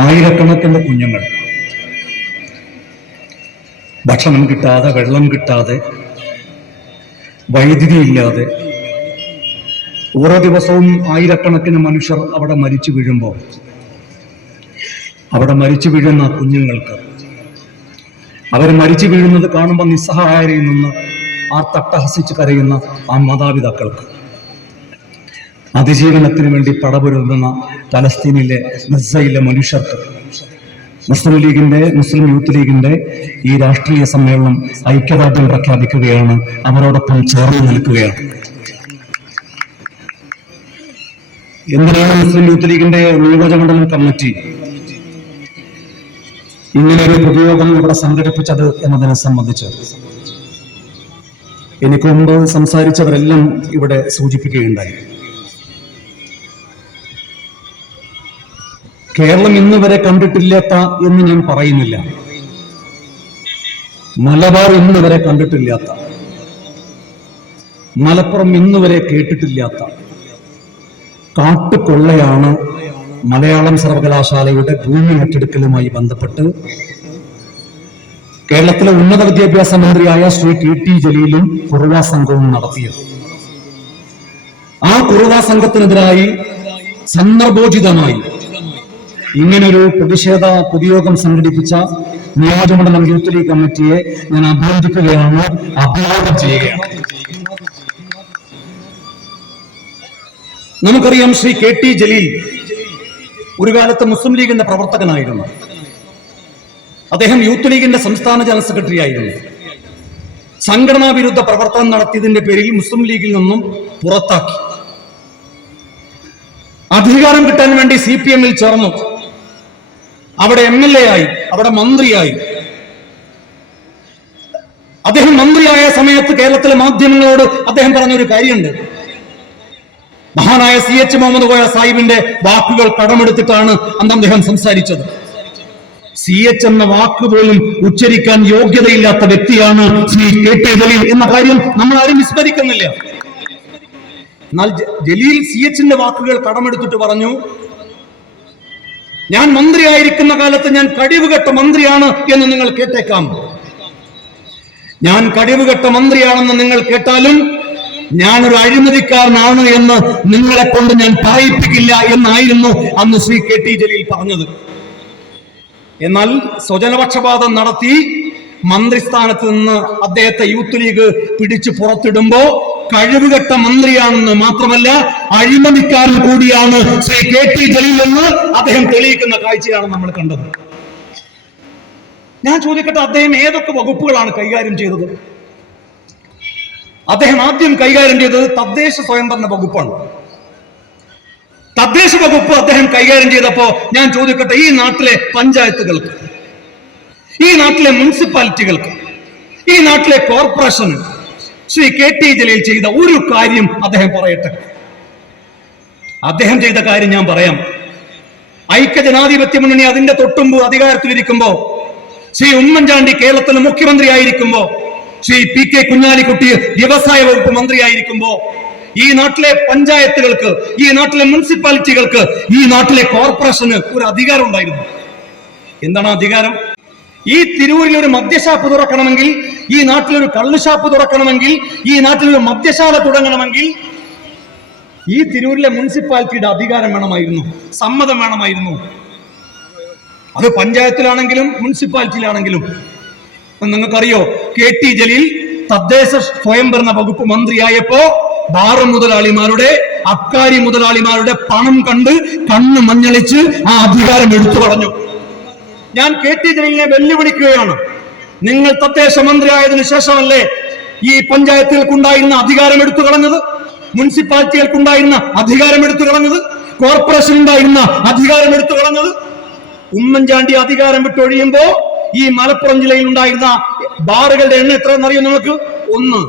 ആയിരക്കണക്കിന് കുഞ്ഞുങ്ങൾ ഭക്ഷണം കിട്ടാതെ, വെള്ളം കിട്ടാതെ, വൈദ്യുതി ഇല്ലാതെ ഓരോ ദിവസവും ആയിരക്കണക്കിന് മനുഷ്യർ അവിടെ മരിച്ചു വീഴുമ്പോൾ, അവിടെ മരിച്ചു വീഴുന്ന കുഞ്ഞുങ്ങൾക്ക്, അവർ മരിച്ചു വീഴുന്നത് കാണുമ്പോൾ നിസ്സഹായരിൽ നിന്ന് തട്ടഹസിച്ച് കരയുന്ന ആ മാതാപിതാക്കൾക്ക്, അതിജീവനത്തിന് വേണ്ടി പടപൊരുതുന്ന പലസ്തീനിലെ ഗസയിലെ മനുഷ്യർക്ക് മുസ്ലിം യൂത്ത് ലീഗിന്റെ ഈ രാഷ്ട്രീയ സമ്മേളനം ഐക്യദാർഢ്യം പ്രഖ്യാപിക്കുകയാണ്, അവരോടൊപ്പം ചേർന്ന് നിൽക്കുകയാണ്. എന്തിനാണ് മുസ്ലിം യൂത്ത് ലീഗിന്റെ നിയോജകമണ്ഡലം കമ്മിറ്റി ഇങ്ങനെയൊരു പൊതുയോഗം ഇവിടെ സംഘടിപ്പിച്ചത് എന്നതിനെ സംബന്ധിച്ച് എനിക്ക് മുമ്പ് സംസാരിച്ചവരെല്ലാം ഇവിടെ സൂചിപ്പിക്കുകയുണ്ടായി. കേരളം ഇന്ന് വരെ കണ്ടിട്ടില്ലാത്ത എന്ന് ഞാൻ പറയുന്നില്ല, മലബാർ ഇന്ന് വരെ കണ്ടിട്ടില്ലാത്ത, മലപ്പുറം ഇന്ന് വരെ കേട്ടിട്ടില്ലാത്ത കാട്ടുകൊള്ളയാണ് മലയാളം സർവകലാശാലയുടെ ഭൂമി ഏറ്റെടുക്കലുമായി ബന്ധപ്പെട്ട് കേരളത്തിലെ ഉന്നത വിദ്യാഭ്യാസ മന്ത്രിയായ ശ്രീ KT ജലീലും കുറുവാ സംഘവും നടത്തിയത്. ആ കുറുവാ സംഘത്തിനെതിരായി സന്ദർഭോചിതമായി ഇങ്ങനൊരു പ്രതിഷേധ പൊതുയോഗം സംഘടിപ്പിച്ച നിയോജകമണ്ഡലം യൂത്ത് ലീഗ് കമ്മിറ്റിയെ ഞാൻ അഭിനന്ദിക്കുകയാണ്, അഭിവാദം ചെയ്യുകയാണ്. നമുക്കറിയാം, ശ്രീ KT ജലീൽ ഒരു കാലത്ത് മുസ്ലിം ലീഗിന്റെ പ്രവർത്തകനായിരുന്നു. അദ്ദേഹം യൂത്ത് ലീഗിന്റെ സംസ്ഥാന ജനറൽ സെക്രട്ടറി ആയിരുന്നു. സംഘടനാ വിരുദ്ധ പ്രവർത്തനം നടത്തിയതിന്റെ പേരിൽ മുസ്ലിം ലീഗിൽ നിന്നും പുറത്താക്കി. അധികാരം കിട്ടാൻ വേണ്ടി CPM-ൽ ചേർന്നു. അവിടെ MLA ആയി, അവിടെ മന്ത്രിയായി. അദ്ദേഹം മന്ത്രിയായ സമയത്ത് കേരളത്തിലെ മാധ്യമങ്ങളോട് അദ്ദേഹം പറഞ്ഞൊരു കാര്യമുണ്ട്. മഹാനായ CH മുഹമ്മദ് കോയ സാഹിബിന്റെ വാക്കുകൾ കടമെടുത്തിട്ടാണ് അന്ന് അദ്ദേഹം സംസാരിച്ചത്. CH എന്ന വാക്ക് പോലും ഉച്ചരിക്കാൻ യോഗ്യതയില്ലാത്ത വ്യക്തിയാണ് ശ്രീ KT ജലീൽ എന്ന കാര്യം നമ്മൾ ആരും വിസ്മരിക്കുന്നില്ല. എന്നാൽ ജലീൽ CH-ന്റെ വാക്കുകൾ കടമെടുത്തിട്ട് പറഞ്ഞു, ഞാൻ മന്ത്രിയായിരിക്കുന്ന കാലത്ത് ഞാൻ കഴിവുകെട്ട മന്ത്രിയാണ് എന്ന് നിങ്ങൾ കേട്ടേക്കാം. ഞാൻ കഴിവുകെട്ട മന്ത്രിയാണെന്ന് നിങ്ങൾ കേട്ടാലും ഞാനൊരു അഴിമതിക്കാരനാണ് എന്ന് നിങ്ങളെ കൊണ്ട് ഞാൻ പറയിപ്പിക്കില്ല എന്നായിരുന്നു അന്ന് ശ്രീ KT ജലീൽ പറഞ്ഞത്. എന്നാൽ സ്വജനപക്ഷപാതം നടത്തി മന്ത്രിസ്ഥാനത്ത് നിന്ന് അദ്ദേഹത്തെ യൂത്ത് ലീഗ് പിടിച്ചു പുറത്തിടുമ്പോ കഴിവുകെട്ട മന്ത്രിയാണെന്ന് മാത്രമല്ല അഴിമതിക്കാരൻ കൂടിയാണ് ശ്രീ KT ജലീൽ എന്ന് അദ്ദേഹം തെളിയിക്കുന്ന കാഴ്ചയാണ് നമ്മൾ കണ്ടത്. ഞാൻ ചോദിക്കട്ടെ, അദ്ദേഹം ഏതൊക്കെ വകുപ്പുകളാണ് കൈകാര്യം ചെയ്തത്? അദ്ദേഹം ആദ്യം കൈകാര്യം ചെയ്തത് തദ്ദേശ സ്വയംഭരണ വകുപ്പാണ്. തദ്ദേശ വകുപ്പ് അദ്ദേഹം കൈകാര്യം ചെയ്തപ്പോ ഞാൻ ചോദിക്കട്ടെ, ഈ നാട്ടിലെ പഞ്ചായത്തുകൾക്ക്, ഈ നാട്ടിലെ മുനിസിപ്പാലിറ്റികൾക്ക്, ഈ നാട്ടിലെ കോർപ്പറേഷന് ശ്രീ KT ജലീൽ ചെയ്ത ഒരു കാര്യം അദ്ദേഹം പറയട്ടെ. അദ്ദേഹം ചെയ്ത കാര്യം ഞാൻ പറയാം. ഐക്യജനാധിപത്യ മുന്നണി അതിന്റെ തൊട്ടുമ്പ് അധികാരത്തിലിരിക്കുമ്പോ, ശ്രീ ഉമ്മൻചാണ്ടി കേരളത്തിലെ മുഖ്യമന്ത്രി ആയിരിക്കുമ്പോ, ശ്രീ PK കുഞ്ഞാലിക്കുട്ടി വ്യവസായ വകുപ്പ് മന്ത്രിയായിരിക്കുമ്പോ, ഈ നാട്ടിലെ പഞ്ചായത്തുകൾക്ക്, ഈ നാട്ടിലെ മുനിസിപ്പാലിറ്റികൾക്ക്, ഈ നാട്ടിലെ കോർപ്പറേഷന് ഒരു അധികാരം ഉണ്ടായിരുന്നു. എന്താണ് അധികാരം? ഈ തിരൂരിൽ ഒരു മദ്യഷാപ്പ് തുറക്കണമെങ്കിൽ, ഈ നാട്ടിലൊരു കള്ളുഷാപ്പ് തുറക്കണമെങ്കിൽ, ഈ നാട്ടിലൊരു മദ്യശാല തുടങ്ങണമെങ്കിൽ ഈ തിരൂരിലെ മുനിസിപ്പാലിറ്റിയുടെ അധികാരം വേണമായിരുന്നു, സമ്മതം വേണമായിരുന്നു. അത് പഞ്ചായത്തിലാണെങ്കിലും മുനിസിപ്പാലിറ്റിയിലാണെങ്കിലും. നിങ്ങൾക്കറിയോ, KT ജലീൽ തദ്ദേശ സ്വയംഭരണ വകുപ്പ് മന്ത്രിയായപ്പോ ബാറ് മുതലാളിമാരുടെ, അബ്കാരി മുതലാളിമാരുടെ പണം കണ്ട് കണ്ണ് മഞ്ഞളിച്ച് ആ അധികാരം എടുത്തു കളഞ്ഞു. ഞാൻ KT ജലീലിനെ വെല്ലുവിളിക്കുകയാണ്. നിങ്ങൾ തദ്ദേശ മന്ത്രിയായതിനു ശേഷമല്ലേ ഈ പഞ്ചായത്തുകൾക്കുണ്ടായിരുന്ന അധികാരം എടുത്തു കളഞ്ഞത്, മുനിസിപ്പാലിറ്റികൾക്കുണ്ടായിരുന്ന അധികാരം എടുത്തു കളഞ്ഞത്, കോർപ്പറേഷൻ ഉണ്ടായിരുന്ന അധികാരം എടുത്തു കളഞ്ഞത്? ഉമ്മൻചാണ്ടി അധികാരം വിട്ടൊഴിയുമ്പോ ഈ മലപ്പുറം ജില്ലയിൽ ഉണ്ടായിരുന്ന ബാറുകളുടെ എണ്ണം എത്രയെന്നറിയോ നിങ്ങൾക്ക്? 1.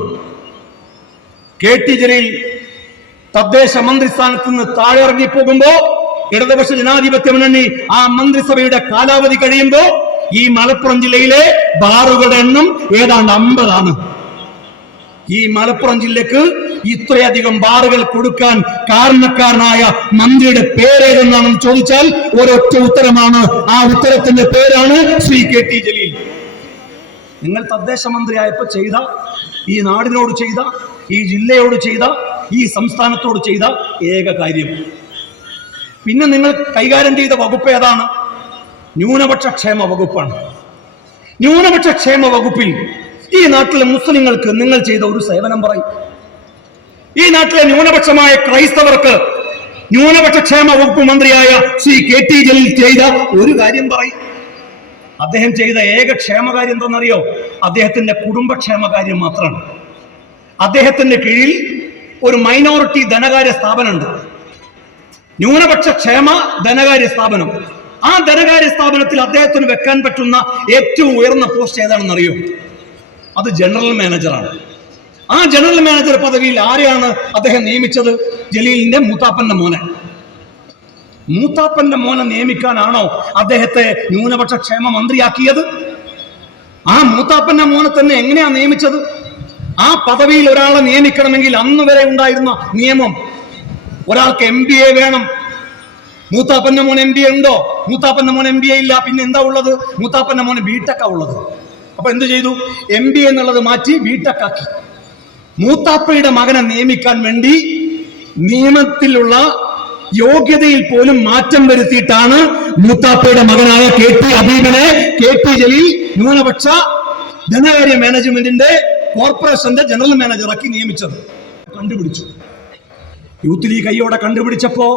KT ജലീൽ തദ്ദേശ മന്ത്രിസ്ഥാനത്ത് നിന്ന് താഴെ ഇറങ്ങിപ്പോകുമ്പോ, ഇടതുപക്ഷ ജനാധിപത്യ മുന്നണി ആ മന്ത്രിസഭയുടെ കാലാവധി കഴിയുമ്പോ ഈ മലപ്പുറം ജില്ലയിലെ ബാറുകളുടെ എണ്ണം ഏതാണ്ട് 50 ആണ്. ഈ മലപ്പുറം ജില്ലക്ക് ഇത്രയധികം ബാറുകൾ കൊടുക്കാൻ കാരണക്കാരനായ മന്ത്രിയുടെ പേരേതെന്നാണെന്ന് ചോദിച്ചാൽ ഒരൊറ്റ ഉത്തരമാണ്. ആ ഉത്തരത്തിന്റെ പേരാണ് ശ്രീ KT ജലീൽ. നിങ്ങൾ തദ്ദേശ മന്ത്രിയായപ്പോ ചെയ്ത, ഈ നാടിനോട് ചെയ്ത, ഈ ജില്ലയോട് ചെയ്ത, ഈ സംസ്ഥാനത്തോട് ചെയ്ത ഏക കാര്യം. പിന്നെ നിങ്ങൾ കൈകാര്യം ചെയ്ത വകുപ്പ് ഏതാണ്? ന്യൂനപക്ഷ ക്ഷേമ വകുപ്പാണ്. ന്യൂനപക്ഷ ക്ഷേമ വകുപ്പിൽ ഈ നാട്ടിലെ മുസ്ലിങ്ങൾക്ക് നിങ്ങൾ ചെയ്ത ഒരു സേവനം പറയും. ഈ നാട്ടിലെ ന്യൂനപക്ഷമായ ക്രൈസ്തവർക്ക് ന്യൂനപക്ഷ ക്ഷേമ വകുപ്പ് മന്ത്രിയായ ശ്രീ KT ജലീൽ ചെയ്ത ഒരു കാര്യം പറയും. അദ്ദേഹം ചെയ്ത ഏക ക്ഷേമകാര്യം എന്താണെന്നറിയോ? അദ്ദേഹത്തിന്റെ കുടുംബക്ഷേമകാര്യം മാത്രമാണ്. അദ്ദേഹത്തിന്റെ കീഴിൽ ഒരു മൈനോറിറ്റി ധനകാര്യ സ്ഥാപനമുണ്ട്, ന്യൂനപക്ഷ ക്ഷേമ ധനകാര്യ സ്ഥാപനം. ആ ധനകാര്യ സ്ഥാപനത്തിൽ അദ്ദേഹത്തിന് വെക്കാൻ പറ്റുന്ന ഏറ്റവും ഉയർന്ന പോസ്റ്റ് ഏതാണെന്നറിയോ? അത് ജനറൽ മാനേജറാണ്. ആ ജനറൽ മാനേജർ പദവിയിൽ ആരെയാണ് അദ്ദേഹം നിയമിച്ചത്? ജലീലിന്റെ മൂത്താപ്പന്റെ മോനെ. മൂത്താപ്പന്റെ മോനെ നിയമിക്കാനാണോ അദ്ദേഹത്തെ ന്യൂനപക്ഷ ക്ഷേമ മന്ത്രിയാക്കിയത്? ആ മൂത്താപ്പന്റെ മോനെ തന്നെ എങ്ങനെയാ നിയമിച്ചത്? ആ പദവിയിൽ ഒരാളെ നിയമിക്കണമെങ്കിൽ അന്ന് വരെ ഉണ്ടായിരുന്ന നിയമം, ഒരാൾക്ക് MBA വേണം. മൂത്താപ്പന്റെ മോൻ MBA ഉണ്ടോ? മൂത്താപ്പന്റെ മോൻ MBA ഇല്ല. പിന്നെ എന്താ ഉള്ളത്? മൂത്താപ്പന്റെ മോന് B.Tech ഉള്ളത്. അപ്പൊ എന്ത് ചെയ്തു? MBA എന്നുള്ളത് മാറ്റി B.Tech ആക്കി. മൂത്താപ്പയുടെ മകനെ നിയമിക്കാൻ വേണ്ടി നിയമത്തിലുള്ള യോഗ്യതയിൽ പോലും മാറ്റം വരുത്തിയിട്ടാണ് മൂത്താപ്പയുടെ മകനായ KT അബീബിനെ KT ജലീൽ ന്യൂനപക്ഷ ധനകാര്യ മാനേജ്മെന്റിന്റെ കോർപ്പറേഷന്റെ ജനറൽ മാനേജറാക്കി നിയമിച്ചത്. കണ്ടുപിടിച്ചു. യൂത്ത് ലീഗ് കൈയോടെ കണ്ടുപിടിച്ചപ്പോ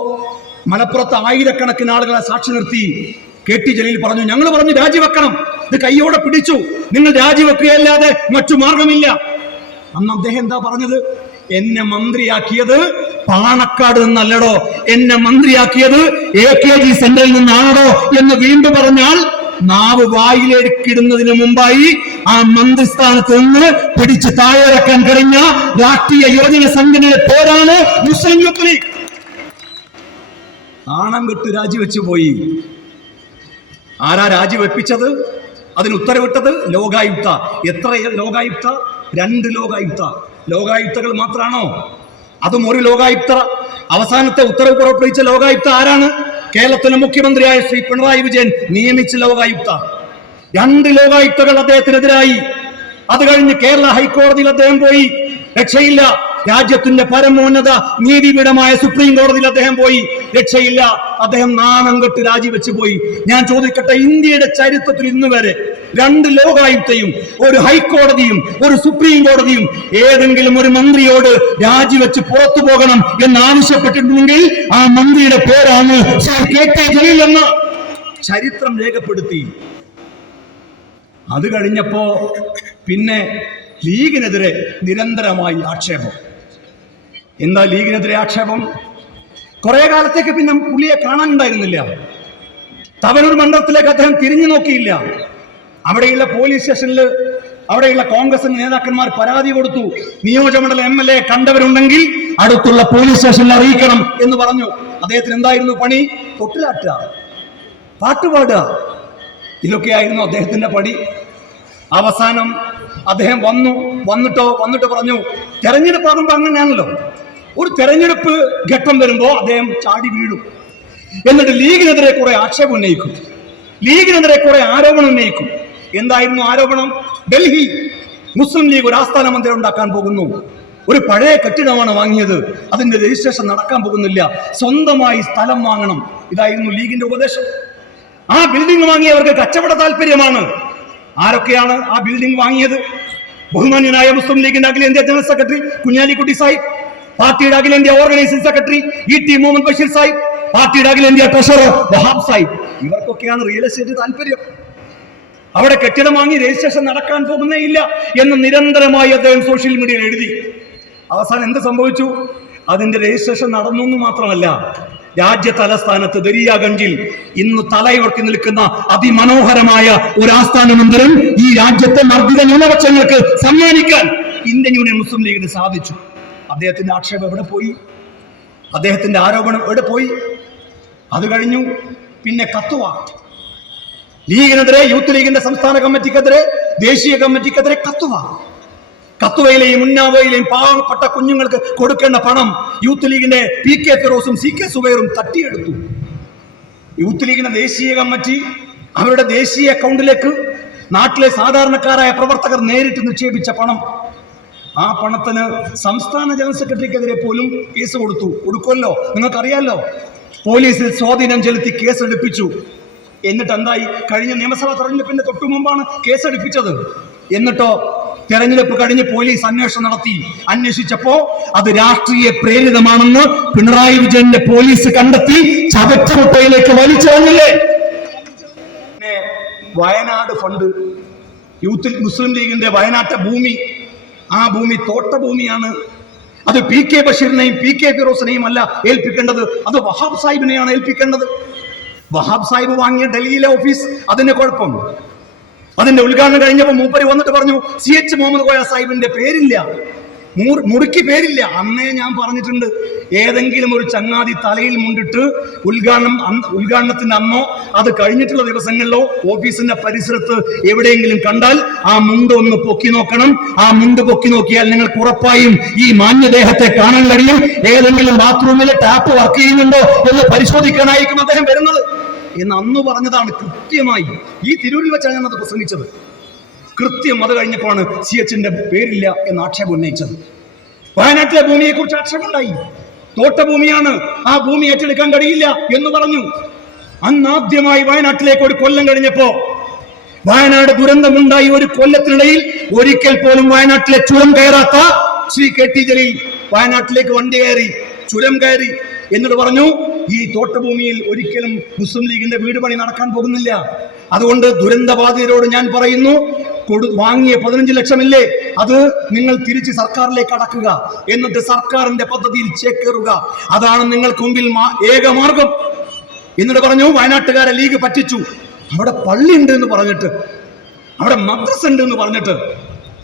മലപ്പുറത്ത് ആയിരക്കണക്കിന് ആളുകളെ സാക്ഷി നിർത്തി KT ജലീൽ പറഞ്ഞു, ഞങ്ങൾ പറഞ്ഞു രാജിവെക്കണം. ഇത് കൈയോടെ പിടിച്ചു. നിങ്ങൾ രാജിവെക്കുകയല്ലാതെ മറ്റു മാർഗമില്ല. അന്ന് അദ്ദേഹം എന്താ പറഞ്ഞത്? എന്നെ മന്ത്രിയാക്കിയത് പാണക്കാട് നിന്നല്ലടോ, എന്നെ മന്ത്രിയാക്കിയത് AKG സെന്ററിൽ നിന്നാണോ എന്ന് വീണ്ടും പറഞ്ഞാൽ നാവ് വായിലേക്കിടുന്നതിന് മുമ്പായി ആ മന്ത്രിസ്ഥാനത്ത് നിന്ന് പിടിച്ച് താഴെയിറക്കാൻ കഴിഞ്ഞ രാഷ്ട്രീയ യോജന സംഘടനയുടെ പേരാണ് മുസ്ലിം യൂത്ത് ലീഗ്. നാണം കെട്ട് രാജിവെച്ചു പോയി. ആരാ രാജിവെപ്പിച്ചത്? അതിന് ഉത്തരവിട്ടത് ലോകായുക്ത. എത്ര ലോകായുക്ത? 2 ലോകായുക്ത. ലോകായുക്തകൾ മാത്രമാണോ? അതും ഒരു ലോകായുക്ത. അവസാനത്തെ ഉത്തരവ് പുറപ്പെടുവിച്ച ലോകായുക്ത ആരാണ്? കേരളത്തിലെ മുഖ്യമന്ത്രിയായ ശ്രീ പിണറായി വിജയൻ നിയമിച്ച ലോകായുക്ത. 2 ലോകായുക്തകൾ അദ്ദേഹത്തിനെതിരായി. അത് കഴിഞ്ഞ് കേരള ഹൈക്കോടതിയിൽ അദ്ദേഹം പോയി. രക്ഷയില്ല. രാജ്യത്തിന്റെ പരമോന്നത നീതിപീഠമായ സുപ്രീം കോടതിയിൽ അദ്ദേഹം പോയി. രക്ഷയില്ല. അദ്ദേഹം നാണം കെട്ട് രാജിവെച്ചു പോയി. ഞാൻ ചോദിക്കട്ടെ, ഇന്ത്യയുടെ ചരിത്രത്തിൽ ഇന്ന് വരെ 2 ലോകായുക്തയും ഒരു ഹൈക്കോടതിയും ഒരു സുപ്രീം കോടതിയും ഏതെങ്കിലും ഒരു മന്ത്രിയോട് രാജിവെച്ച് പുറത്തു പോകണം എന്ന് ആവശ്യപ്പെട്ടിട്ടുണ്ടെങ്കിൽ ആ മന്ത്രിയുടെ പേരാണ് KT ജലീൽ എന്ന് ചരിത്രം രേഖപ്പെടുത്തി. അത് കഴിഞ്ഞപ്പോ പിന്നെ ലീഗിനെതിരെ നിരന്തരമായി ആക്ഷേപം. എന്താ ലീഗിനെതിരെ ആക്ഷേപം? കുറെ കാലത്തേക്ക് പിന്നെ പുള്ളിയെ കാണാനുണ്ടായിരുന്നില്ല. തവനൂർ മണ്ഡലത്തിലേക്ക് അദ്ദേഹം തിരിഞ്ഞു നോക്കിയില്ല. അവിടെയുള്ള പോലീസ് സ്റ്റേഷനിൽ അവിടെയുള്ള കോൺഗ്രസ് നേതാക്കന്മാർ പരാതി കൊടുത്തു. നിയോജകമണ്ഡലം MLA കണ്ടവരുണ്ടെങ്കിൽ അടുത്തുള്ള പോലീസ് സ്റ്റേഷനിൽ അറിയിക്കണം എന്ന് പറഞ്ഞു. അദ്ദേഹത്തിന് എന്തായിരുന്നു പണി? തൊട്ടിലാട്ടുക, പാട്ടുപാടുക, ഇതൊക്കെയായിരുന്നു അദ്ദേഹത്തിന്റെ പണി. അവസാനം അദ്ദേഹം വന്നിട്ട് പറഞ്ഞു, തെരഞ്ഞെടുപ്പ് ആകുമ്പോൾ അങ്ങനെയാണല്ലോ, ഒരു തെരഞ്ഞെടുപ്പ് ഘട്ടം വരുമ്പോ അദ്ദേഹം ചാടി വീഴും. എന്നിട്ട് ലീഗിനെതിരെ കുറെ ആക്ഷേപം ഉന്നയിക്കും, ലീഗിനെതിരെ കുറെ ആരോപണം ഉന്നയിക്കും. എന്തായിരുന്നു ആരോപണം? ഡൽഹി മുസ്ലിം ലീഗ് ഒരു ആസ്ഥാന മന്ദിരം ഉണ്ടാക്കാൻ പോകുന്നു. ഒരു പഴയ കെട്ടിടമാണ് വാങ്ങിയത്, അതിന്റെ രജിസ്ട്രേഷൻ നടക്കാൻ പോകുന്നില്ല, സ്വന്തമായി സ്ഥലം വാങ്ങണം. ഇതായിരുന്നു ലീഗിന്റെ ഉപദേശം. ആ ബിൽഡിംഗ് വാങ്ങിയവർക്ക് കച്ചവട താല്പര്യമാണ്. ആരൊക്കെയാണ് ആ ബിൽഡിംഗ് വാങ്ങിയത്? ബഹുമാന്യനായ മുസ്ലിം ലീഗിന്റെ അഖിലേന്ത്യാ ജനറൽ സെക്രട്ടറി കുഞ്ഞാലിക്കുട്ടി സാഹിബ്, പാർട്ടിയുടെ അഖിലേന്ത്യാ organising secretary ET Muhammad Basheer Sahib, പാർട്ടിയുടെ അഖിലേന്ത്യാ ട്രഷറർ വഹാബ് സാഹിബ്. ഇവർക്കൊക്കെയാണ് റിയൽ എസ്റ്റേറ്റ് താല്പര്യം. അവിടെ കെട്ടിടം വാങ്ങി രജിസ്ട്രേഷൻ നടക്കാൻ പോകുന്നേ ഇല്ല എന്ന് നിരന്തരമായി അദ്ദേഹം സോഷ്യൽ മീഡിയയിൽ എഴുതി. അവസാനം എന്ത് സംഭവിച്ചു? അതിന്റെ രജിസ്ട്രേഷൻ നടന്നു എന്ന് മാത്രമല്ല, രാജ്യ തലസ്ഥാനത്ത് ദരിയാഗഞ്ചിൽ ഇന്ന് തലയുയർത്തി നിൽക്കുന്ന അതിമനോഹരമായ ഒരു ആസ്ഥാന മന്ദിരം ഈ രാജ്യത്തെ മർദ്ദിത ന്യൂനപക്ഷങ്ങൾക്ക് സമ്മാനിക്കാൻ ഇന്ത്യൻ യൂണിയൻ മുസ്ലിം ലീഗിന് സാധിച്ചു. അദ്ദേഹത്തിന്റെ ആക്ഷേപം എവിടെ പോയി? അദ്ദേഹത്തിന്റെ ആരോപണം എവിടെ പോയി? അത് കഴിഞ്ഞു. പിന്നെ കത്തുവ ലീഗിനെതിരെ, യൂത്ത് ലീഗിന്റെ സംസ്ഥാന കമ്മിറ്റിക്കെതിരെ, ദേശീയ കമ്മിറ്റിക്കെതിരെ കത്തുവ. കത്തുവയിലെയും ഉന്നാവയിലെയും പാവപ്പെട്ട കുഞ്ഞുങ്ങൾക്ക് കൊടുക്കേണ്ട പണം യൂത്ത് ലീഗിന്റെ PK ഫിറോസും CK സുബൈറും തട്ടിയെടുത്തു. യൂത്ത് ലീഗിന്റെ ദേശീയ കമ്മിറ്റി അവരുടെ ദേശീയ അക്കൗണ്ടിലേക്ക് നാട്ടിലെ സാധാരണക്കാരായ പ്രവർത്തകർ നേരിട്ട് നിക്ഷേപിച്ച പണം, ആ പണത്തിന് സംസ്ഥാന ജനറൽ സെക്രട്ടറിക്കെതിരെ പോലും കേസ് കൊടുക്കുമല്ലോ, നിങ്ങൾക്കറിയാലോ. പോലീസിൽ സ്വാധീനം ചെലുത്തി കേസെടുപ്പിച്ചു. എന്നിട്ട് എന്തായി? കഴിഞ്ഞ നിയമസഭാ തെരഞ്ഞെടുപ്പിന്റെ തൊട്ടു മുമ്പാണ് കേസെടുപ്പിച്ചത്. എന്നിട്ടോ തെരഞ്ഞെടുപ്പ് കഴിഞ്ഞ് പോലീസ് അന്വേഷണം നടത്തി. അന്വേഷിച്ചപ്പോ അത് രാഷ്ട്രീയ പ്രേരിതമാണെന്ന് പിണറായി വിജയന്റെ പോലീസ് കണ്ടെത്തി ചവറ്റുമുട്ടയിലേക്ക് വലിച്ചെറിഞ്ഞില്ലേ? വയനാട് ഫണ്ട്, യൂത്ത് മുസ്ലിം ലീഗിന്റെ വയനാട്ടെ ഭൂമി, ആ ഭൂമി തോട്ട ഭൂമിയാണ്. അത് PK ബഷീറിനെയും PK ഫിറോസിനെയും അല്ല ഏൽപ്പിക്കേണ്ടത്, അത് വഹാബ് സാഹിബിനെയാണ് ഏൽപ്പിക്കേണ്ടത്. വഹാബ് സാഹിബ് വാങ്ങിയ ഡൽഹിയിലെ ഓഫീസ്, അതിന്റെ കുഴപ്പം. അതിന്റെ ഉദ്ഘാടനം കഴിഞ്ഞപ്പോൾ മൂപ്പര് വന്നിട്ട് പറഞ്ഞു CH മുഹമ്മദ് കോയ സാഹിബിന്റെ പേരില്ല, മുറുക്കി പേരില്ല. അന്നേ ഞാൻ പറഞ്ഞിട്ടുണ്ട്, ഏതെങ്കിലും ഒരു ചങ്ങാതി തലയിൽ മുണ്ടിട്ട് ഉദ്ഘാടനത്തിന്റെ അന്നോ അത് കഴിഞ്ഞിട്ടുള്ള ദിവസങ്ങളിലോ ഓഫീസിന്റെ പരിസരത്ത് എവിടെയെങ്കിലും കണ്ടാൽ ആ മുണ്ട് ഒന്ന് പൊക്കി നോക്കണം. ആ മുണ്ട് പൊക്കി നോക്കിയാൽ നിങ്ങൾക്ക് ഉറപ്പായും ഈ മാന്യദേഹത്തെ കാണാൻ കഴിയും. ഏതെങ്കിലും ബാത്റൂമിലെ ടാപ്പ് വർക്ക് ചെയ്യുന്നുണ്ടോ എന്ന് പരിശോധിക്കാനായിരിക്കും അദ്ദേഹം വരുന്നത് എന്ന് അന്ന് പറഞ്ഞതാണ്. കൃത്യമായി ഈ തിരൂരിൽ വെച്ചാണ് ഞാൻ അത് പ്രസംഗിച്ചത്. കൃത്യം അത് കഴിഞ്ഞപ്പോഴാണ് CHന്റെ പേരില്ല എന്ന് ആക്ഷേപം ഉന്നയിച്ചത്. വയനാട്ടിലെ ഭൂമിയെ കുറിച്ച് ആക്ഷേപമുണ്ടായി. തോട്ടഭൂമിയാണ്, ആ ഭൂമി ഏറ്റെടുക്കാൻ കഴിയില്ല എന്ന് പറഞ്ഞു. അന്നാദ്യമായി വയനാട്ടിലേക്ക് ഒരു കൊല്ലം കഴിഞ്ഞപ്പോ, വയനാട് ദുരന്തമുണ്ടായി ഒരു കൊല്ലത്തിനിടയിൽ ഒരിക്കൽ പോലും വയനാട്ടിലെ ചുരം കയറാത്ത ശ്രീ KT ജലീൽ വയനാട്ടിലേക്ക് വണ്ടി കയറി, ചുരം കയറി. എന്നിട്ട് പറഞ്ഞു, ഈ തോട്ടഭൂമിയിൽ ഒരിക്കലും മുസ്ലിം ലീഗിന്റെ വീട് പണി നടക്കാൻ പോകുന്നില്ല. അതുകൊണ്ട് ദുരന്തബാധിതരോട് ഞാൻ പറയുന്നു, വാങ്ങിയ 15 ലക്ഷമില്ലേ, അത് നിങ്ങൾ തിരിച്ച് സർക്കാരിലേക്ക് അടക്കുക, എന്നിട്ട് സർക്കാരിന്റെ പദ്ധതിയിൽ ചേക്കേറുക. അതാണ് നിങ്ങൾക്ക് മുമ്പിൽ ഏക മാർഗം. എന്നിട്ട് പറഞ്ഞു, വയനാട്ടുകാരെ ലീഗ് പറ്റിച്ചു. അവിടെ പള്ളി ഉണ്ട് എന്ന് പറഞ്ഞിട്ട്, അവിടെ മദ്രസ ഉണ്ട് എന്ന് പറഞ്ഞിട്ട്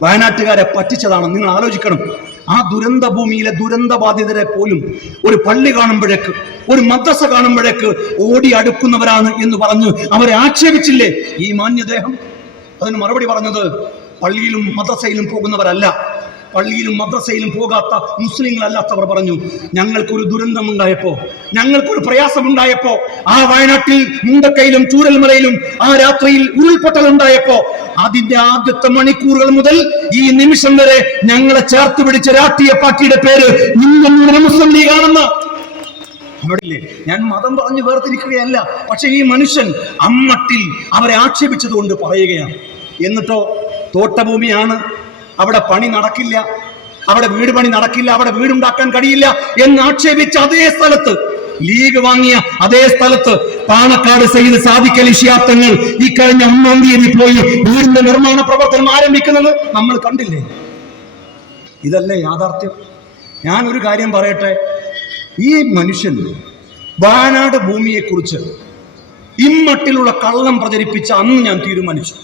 വയനാട്ടുകാരെ പറ്റിച്ചതാണ്. നിങ്ങൾ ആലോചിക്കണം. ആ ദുരന്ത ഭൂമിയിലെ ദുരന്തബാധിതരെ പോലും ഒരു പള്ളി കാണുമ്പോഴേക്ക്, ഒരു മദ്രസ കാണുമ്പോഴേക്ക് ഓടി അടുക്കുന്നവരാണ് എന്ന് പറഞ്ഞ് അവരെ ആക്ഷേപിച്ചില്ലേ ഈ മാന്യദേഹം? അതിന് മറുപടി പറഞ്ഞത്, പള്ളിയിലും മദ്രസയിലും പോകുന്നവരല്ല, പള്ളിയിലും മദ്രസയിലും പോകാത്ത മുസ്ലിങ്ങളല്ലാത്തവർ പറഞ്ഞു, ഞങ്ങൾക്കൊരു ദുരന്തമുണ്ടായപ്പോ, ഞങ്ങൾക്കൊരു പ്രയാസമുണ്ടായപ്പോ, ആ വയനാട്ടിൽ മുണ്ടക്കയിലും ചൂരൽമലയിലും ആ രാത്രിയിൽ ഉരുൾപൊട്ടൽ ഉണ്ടായപ്പോ, അതിന്റെ ആദ്യത്തെ മണിക്കൂറുകൾ മുതൽ ഈ നിമിഷം വരെ ഞങ്ങളെ ചേർത്ത് പിടിച്ച രാഷ്ട്രീയ പാർട്ടിയുടെ പേര് മുസ്ലിം ലീഗാണെന്ന്. അവിടെയില്ലേ, ഞാൻ മതം പറഞ്ഞു വേർതിരിക്കുകയല്ല, പക്ഷെ ഈ മനുഷ്യൻ അമ്മട്ടിൽ അവരെ ആക്ഷേപിച്ചത് കൊണ്ട് പറയുകയാണ്. എന്നിട്ടോ തോട്ടഭൂമിയാണ്, അവിടെ പണി നടക്കില്ല, അവിടെ വീട് പണി നടക്കില്ല, അവിടെ വീടുണ്ടാക്കാൻ കഴിയില്ല എന്ന് ആക്ഷേപിച്ച അതേ സ്ഥലത്ത്, ലീഗ് വാങ്ങിയ അതേ സ്ഥലത്ത് പാണക്കാട് സയ്യിദ് സാദിഖ് അലി ശിഹാബ് തങ്ങൾ ഈ കഴിഞ്ഞ 1-ാം തീയതി പോയി വീടിന്റെ നിർമ്മാണ പ്രവർത്തനം ആരംഭിക്കുന്നത് നമ്മൾ കണ്ടില്ലേ? ഇതല്ലേ യാഥാർത്ഥ്യം? ഞാൻ ഒരു കാര്യം പറയട്ടെ, ഈ മനുഷ്യൻ വയനാട് ഭൂമിയെക്കുറിച്ച് ഇമ്മട്ടിലുള്ള കള്ളം പ്രചരിപ്പിച്ച അന്ന് ഞാൻ തീരുമാനിച്ചു,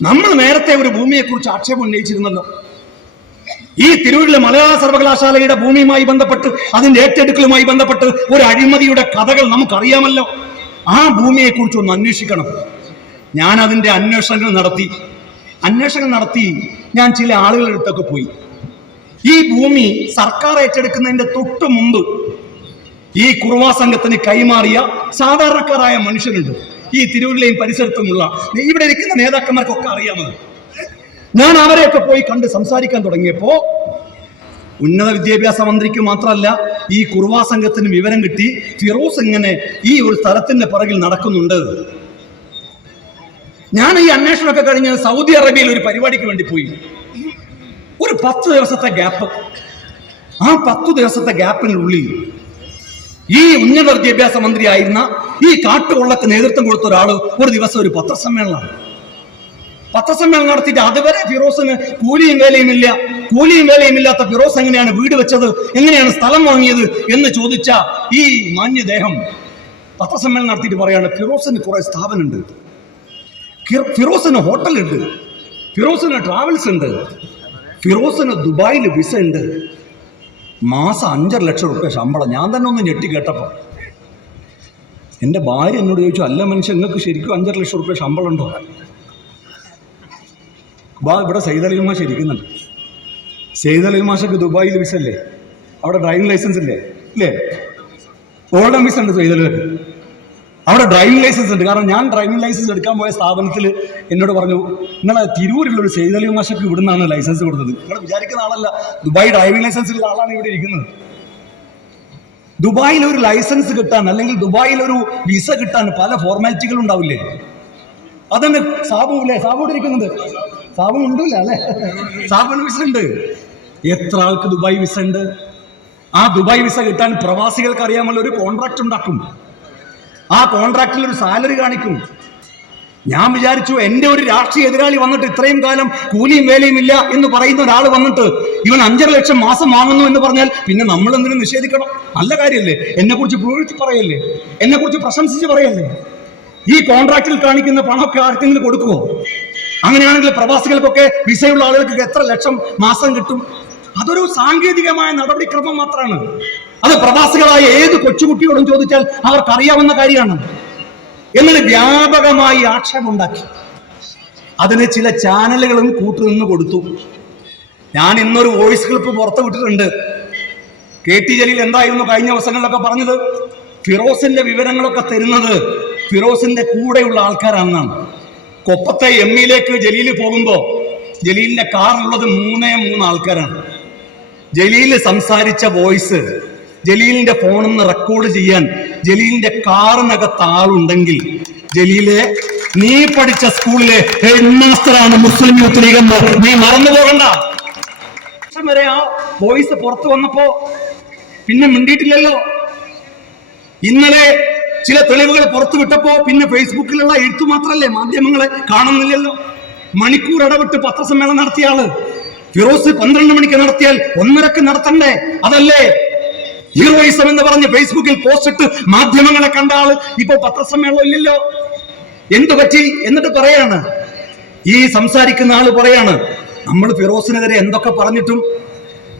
നമ്മൾ നേരത്തെ ഒരു ഭൂമിയെക്കുറിച്ച് ആക്ഷേപം ഉന്നയിച്ചിരുന്നല്ലോ. ഈ തിരൂരിലെ മലയാള സർവകലാശാലയുടെ ഭൂമിയുമായി ബന്ധപ്പെട്ട്, അതിന്റെ ഏറ്റെടുക്കലുമായി ബന്ധപ്പെട്ട് ഒരു അഴിമതിയുടെ കഥകൾ നമുക്കറിയാമല്ലോ. ആ ഭൂമിയെക്കുറിച്ച് ഒന്ന് അന്വേഷിക്കണം. ഞാൻ അതിന്റെ അന്വേഷണങ്ങൾ നടത്തി ഞാൻ ചില ആളുകളുടെ അടുത്തൊക്കെ പോയി. ഈ ഭൂമി സർക്കാർ ഏറ്റെടുക്കുന്നതിന്റെ തൊട്ട് മുമ്പ് ഈ കുറുവാ സംഘത്തിന് കൈമാറിയ സാധാരണക്കാരായ മനുഷ്യരുണ്ട്. ഈ തിരൂരിലെയും പരിസരത്തുമുള്ള ഇവിടെ ഇരിക്കുന്ന നേതാക്കന്മാർക്കൊക്കെ അറിയാമത്. ഞാൻ അവരെയൊക്കെ പോയി കണ്ട് സംസാരിക്കാൻ തുടങ്ങിയപ്പോ ഉന്നത വിദ്യാഭ്യാസ മന്ത്രിക്ക് മാത്രമല്ല ഈ കുറുവാ സംഘത്തിന് വിവരം കിട്ടി, ഫിറോസ് ഇങ്ങനെ ഈ ഒരു സ്ഥലത്തിന്റെ പിറകിൽ നടക്കുന്നുണ്ട്. ഞാൻ ഈ അന്വേഷണമൊക്കെ കഴിഞ്ഞ് സൗദി അറേബ്യയിൽ ഒരു പരിപാടിക്ക് വേണ്ടി പോയി. ഒരു 10 ദിവസത്തെ ഗ്യാപ്പ്. ആ 10 ദിവസത്തെ ഗ്യാപ്പിനുള്ളിൽ ഈ ഉന്നത വിദ്യാഭ്യാസ മന്ത്രിയായിരുന്ന ഈ കാട്ടുകൊള്ളക്ക് നേതൃത്വം കൊടുത്ത ഒരാള് ഒരു ദിവസം ഒരു പത്രസമ്മേളനം നടത്തിയിട്ട് അതുവരെ ഫിറോസിന് കൂലിയും വേലയും ഇല്ലാത്ത ഫിറോസ് എങ്ങനെയാണ് വീട് വെച്ചത്, എങ്ങനെയാണ് സ്ഥലം വാങ്ങിയത് എന്ന് ചോദിച്ച ഈ മാന്യദേഹം പത്രസമ്മേളനം നടത്തിയിട്ട് പറയാണ്, ഫിറോസിന് കുറെ സ്ഥാപനമുണ്ട്, ഫിറോസിന് ഹോട്ടലുണ്ട്, ഫിറോസിന് ട്രാവൽസ് ഉണ്ട്, ഫിറോസിന് ദുബായിൽ വിസ ഉണ്ട്, മാസം 5.5 ലക്ഷം റുപ്യ ശമ്പളം. ഞാൻ തന്നെ ഒന്ന് ഞെട്ടി കേട്ടപ്പോൾ എൻ്റെ ഭാര്യ എന്നോട് ചോദിച്ചു, അല്ല മനുഷ്യൻ നിങ്ങൾക്ക് ശരിക്കും 5.5 ലക്ഷം റുപ്യ ശമ്പളം ഉണ്ടോ? ഇവിടെ സെയ്ദ് അലി മാഷ ഇരിക്കുന്നുണ്ട്. സെയ്ദ് അലി മാഷക്ക് ദുബായിൽ വിസ അല്ലേ, അവിടെ ഡ്രൈവിംഗ് ലൈസൻസ് ഇല്ലേ? ഇല്ലേ? ഗോൾഡൻ വിസ ഉണ്ട് സെയ്ദ് അലി. അവിടെ ഡ്രൈവിംഗ് ലൈസൻസ് ഉണ്ട്. കാരണം ഞാൻ ഡ്രൈവിംഗ് ലൈസൻസ് എടുക്കാൻ പോയ സ്ഥാപനത്തിൽ എന്നോട് പറഞ്ഞു, നിങ്ങളെ തിരൂരിലുള്ളൊരു സെയ്ദ് അലി മാഷക്ക് ഇവിടെ നിന്നാണ് ലൈസൻസ് കൊടുത്തത്. നിങ്ങൾ വിചാരിക്കുന്ന ആളല്ല, ദുബായ് ഡ്രൈവിംഗ് ലൈസൻസ് ഉള്ള ആളാണ് ഇവിടെ ഇരിക്കുന്നത്. ദുബായിൽ ഒരു ലൈസൻസ് കിട്ടാൻ അല്ലെങ്കിൽ ദുബായിൽ ഒരു വിസ കിട്ടാൻ പല ഫോർമാലിറ്റികൾ ഉണ്ടാവില്ലേ? അതന്നെ സാബുല്ലേ, സാബു ഇരിക്കുന്നുണ്ട്. സാബു ഉണ്ടല്ല അല്ലെ? സാബുവിന് വിസ ഉണ്ട്. എത്ര ആൾക്ക് ദുബായ് വിസ ഉണ്ട്? ആ ദുബായ് വിസ കിട്ടാൻ പ്രവാസികൾക്ക് അറിയാമല്ലോ, ഒരു കോൺട്രാക്ട് ഉണ്ടാക്കും. ആ കോൺട്രാക്റ്റിൽ ഒരു സാലറി കാണിക്കും. ഞാൻ വിചാരിച്ചു എൻ്റെ ഒരു രാഷ്ട്രീയ എതിരാളി വന്നിട്ട് ഇത്രയും കാലം കൂലിയും വേലയും ഇല്ല എന്ന് പറയുന്ന ഒരാൾ വന്നിട്ട് ഇവൻ 5.5 ലക്ഷം മാസം വാങ്ങുന്നു എന്ന് പറഞ്ഞാൽ പിന്നെ നമ്മൾ എന്തിനും നിഷേധിക്കണം? നല്ല കാര്യമല്ലേ? എന്നെ കുറിച്ച് പുകഴ്ത്തി പറയല്ലേ? എന്നെ കുറിച്ച് പ്രശംസിച്ച് പറയല്ലേ? ഈ കോൺട്രാക്റ്റിൽ കാണിക്കുന്ന പണമൊക്കെ ആർക്കെങ്കിലും കൊടുക്കുമോ? അങ്ങനെയാണെങ്കിൽ പ്രവാസികൾക്കൊക്കെ വിസയുള്ള ആളുകൾക്ക് എത്ര ലക്ഷം മാസം കിട്ടും? അതൊരു സാങ്കേതികമായ നടപടിക്രമം മാത്രമാണ്. അത് പ്രവാസികളായ ഏത് കൊച്ചുകുട്ടിയോടും ചോദിച്ചാൽ അവർക്കറിയാവുന്ന കാര്യമാണ്. എന്നാൽ വ്യാപകമായി ആക്ഷേപമുണ്ടാക്കി. അതിന് ചില ചാനലുകളും കൂട്ടുനിന്ന് കൊടുത്തു. ഞാൻ ഇന്നൊരു വോയിസ് ക്ലിപ്പ് പുറത്തു വിട്ടിട്ടുണ്ട്. KT ജലീൽ എന്തായിരുന്നു കഴിഞ്ഞ ദിവസങ്ങളിലൊക്കെ പറഞ്ഞത്? ഫിറോസിന്റെ വിവരങ്ങളൊക്കെ തരുന്നത് ഫിറോസിന്റെ കൂടെയുള്ള ആൾക്കാരാണെന്നാണ്. കൊപ്പത്തെ എമ്മിയിലേക്ക് ജലീൽ പോകുമ്പോൾ ജലീലിന്റെ കാറിലുള്ളത് 3 ആൾക്കാരാണ്. ജലീൽ സംസാരിച്ച വോയിസ് ജലീലിന്റെ ഫോണിൽ നിന്ന് റെക്കോർഡ് ചെയ്യാൻ ജലീലിന്റെ കാറിനകത്ത് ആളുണ്ടെങ്കിൽ, ജലീലെ നീ പഠിച്ച സ്കൂളിലെ ഹെഡ് മാസ്റ്ററാണ് മുസ്ലിം യൂത്ത് ലീഗ് എന്ന് നീ മറന്നു പോകണ്ട. വരെ ആ വോയിസ് പുറത്തു വന്നപ്പോ പിന്നെ മിണ്ടിയിട്ടില്ലല്ലോ. ഇന്നലെ ചില തെളിവുകൾ പുറത്തു വിട്ടപ്പോ പിന്നെ ഫേസ്ബുക്കിലുള്ള എഴുത്തു മാത്രല്ലേ, മാധ്യമങ്ങളെ കാണുന്നില്ലല്ലോ. മണിക്കൂർ ഇടവിട്ട് പത്രസമ്മേളനം നടത്തിയ ആള് ഫിറോസ് 12 മണിക്ക് നടത്തിയാൽ 1:30 നടത്തണ്ടേ? അതല്ലേ ഹീറോയിസം എന്ന് പറഞ്ഞ് ഫേസ്ബുക്കിൽ പോസ്റ്റ് ഇട്ട് മാധ്യമങ്ങളെ കണ്ട ആള് ഇപ്പൊ പത്രസമ്മേളനം ഇല്ലല്ലോ. എന്തു പറ്റി? എന്നിട്ട് പറയാണ്, ഈ സംസാരിക്കുന്ന ആള് പറയാണ്, നമ്മൾ ഫിറോസിനെതിരെ എന്തൊക്കെ പറഞ്ഞിട്ടും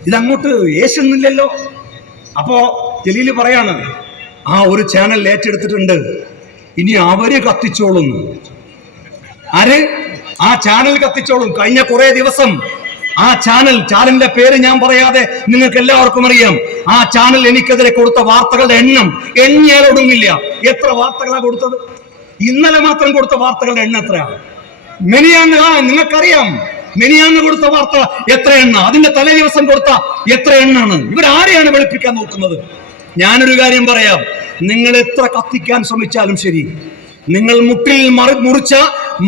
ഇതങ്ങോട്ട് യേശുന്നില്ലല്ലോ. അപ്പോ ജലീല് പറയാണ്, ആ ഒരു ചാനൽ ഏറ്റെടുത്തിട്ടുണ്ട്, ഇനി അവര് കത്തിച്ചോളുന്നു. ആര്? ആ ചാനൽ കത്തിച്ചോളും. കഴിഞ്ഞ കുറെ ദിവസം ആ ചാനലിന്റെ പേര് ഞാൻ പറയാതെ നിങ്ങൾക്ക് എല്ലാവർക്കും അറിയാം. ആ ചാനൽ എനിക്കെതിരെ കൊടുത്ത വാർത്തകളുടെ എണ്ണം എണ്ണിയാലൊടുങ്ങില്ല. എത്ര വാർത്തകളാണ് കൊടുത്തത്? ഇന്നലെ മാത്രം കൊടുത്ത വാർത്തകളുടെ എണ്ണം എത്രയാണ്? മെനിയാന്ന് നിങ്ങൾക്കറിയാം. മെനിയാന്ന് കൊടുത്ത വാർത്ത എത്ര എണ്ണ? അതിന്റെ തലേ ദിവസം കൊടുത്ത എത്ര എണ്ണാണ്? ഇവരാരെയാണ് വെളുപ്പിക്കാൻ നോക്കുന്നത്? ഞാനൊരു കാര്യം പറയാം, നിങ്ങൾ എത്ര കത്തിക്കാൻ ശ്രമിച്ചാലും ശരി, നിങ്ങൾ മുട്ടിൽ മുറിച്ച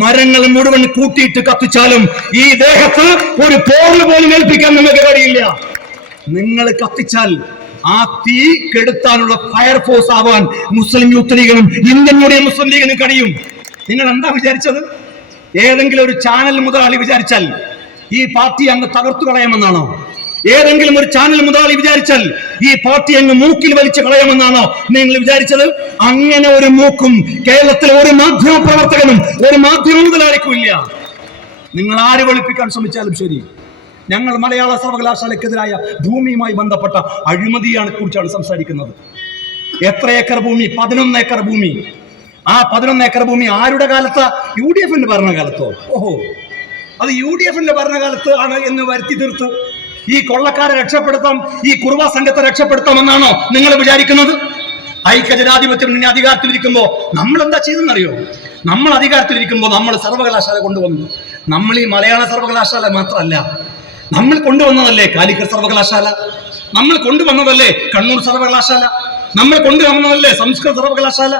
മരങ്ങൾ മുഴുവൻ കൂട്ടിയിട്ട് കത്തിച്ചാലും ഈ ദേഹത്ത് ഒരു പോർന്ന് പോലും ഏൽപ്പിക്കാൻ നിങ്ങൾക്ക് കഴിയില്ല. നിങ്ങൾ കത്തിച്ചാൽ ആ തീ കെടുത്താനുള്ള ഫയർഫോഴ്സ് ആവാൻ മുസ്ലിം യൂത്ത് ലീഗിനും ഇന്ത്യൻ യൂണിയൻ മുസ്ലിം ലീഗിനും കഴിയും. നിങ്ങൾ എന്താ വിചാരിച്ചത്? ഏതെങ്കിലും ഒരു ചാനൽ മുതലാളി വിചാരിച്ചാൽ ഈ പാർട്ടി അങ്ങ് തകർത്തു കളയാമെന്നാണോ? ഏതെങ്കിലും ഒരു ചാനൽ മുതലാളി വിചാരിച്ചാൽ ഈ പാർട്ടി അങ്ങ് മൂക്കിൽ വലിച്ചു കളയാമെന്നാണോ നിങ്ങൾ വിചാരിച്ചത്? അങ്ങനെ ഒരു മൂക്കും കേരളത്തിലെ ഒരു മാധ്യമ പ്രവർത്തകനും ഒരു മാധ്യമ മുതലാളിക്കും ഇല്ല. നിങ്ങൾ ആര് വെളുപ്പിക്കാൻ ശ്രമിച്ചാലും ശരി, ഞങ്ങൾ മലയാള സർവകലാശാലയ്ക്കെതിരായ ഭൂമിയുമായി ബന്ധപ്പെട്ട അഴിമതിയാണ് കുറിച്ചാണ് സംസാരിക്കുന്നത്. എത്ര ഏക്കർ ഭൂമി? 11 ഏക്കർ ഭൂമി. ആ 11 ഏക്കർ ഭൂമി ആരുടെ കാലത്താ? UDFന്റെ ഭരണകാലത്തോ? ഓഹോ, അത് UDFന്റെ ഭരണകാലത്ത് ആണ് എന്ന് വരുത്തി തീർത്ത് ഈ കൊള്ളക്കാരെ രക്ഷപ്പെടുത്താം, ഈ കുറുവ സംഘത്തെ രക്ഷപ്പെടുത്താമെന്നാണോ നിങ്ങൾ വിചാരിക്കുന്നത്? ഐക്യജനാധിപത്യം മുന്നണി അധികാരത്തിലിരിക്കുമ്പോ നമ്മൾ എന്താ ചെയ്തെന്നറിയോ? നമ്മൾ അധികാരത്തിലിരിക്കുമ്പോൾ നമ്മൾ സർവകലാശാല കൊണ്ടുവന്നു. നമ്മൾ ഈ മലയാള സർവകലാശാല മാത്രമല്ല, നമ്മൾ കൊണ്ടുവന്നതല്ലേ കാലിക്കറ്റ് സർവകലാശാല, നമ്മൾ കൊണ്ടുവന്നതല്ലേ കണ്ണൂർ സർവകലാശാല, നമ്മൾ കൊണ്ടുവന്നതല്ലേ സംസ്കൃത സർവകലാശാല,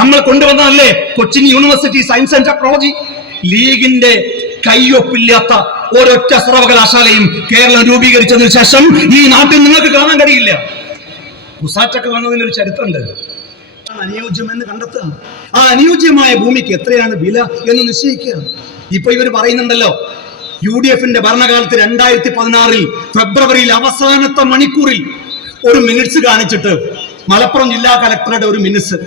നമ്മൾ കൊണ്ടുവന്നതല്ലേ Cochin university science and technology. ലീഗിന്റെ കയ്യൊപ്പില്ലാത്ത ഒരൊറ്റ സർവകലാശാലയും കേരളം രൂപീകരിച്ചതിന് ശേഷം ഈ നാട്ടിൽ നിങ്ങൾക്ക് കാണാൻ കഴിയില്ല. കുസാറ്റൊക്കെ വന്നതിനൊരു ചരിത്രമുണ്ട്. അനുയോജ്യം എന്ന് കണ്ടെത്തുക, ആ അനുയോജ്യമായ ഭൂമിക്ക് എത്രയാണ് വില എന്ന് നിശ്ചയിക്കുക. ഇപ്പൊ ഇവർ പറയുന്നുണ്ടല്ലോ, UDFന്റെ ഭരണകാലത്ത് 2016 ഫെബ്രുവരിയിൽ അവസാനത്തെ മണിക്കൂറിൽ ഒരു മിനിറ്റ്സ് കാണിച്ചിട്ട് മലപ്പുറം ജില്ലാ കലക്ടറുടെ ഒരു മിനിറ്റ്സ്,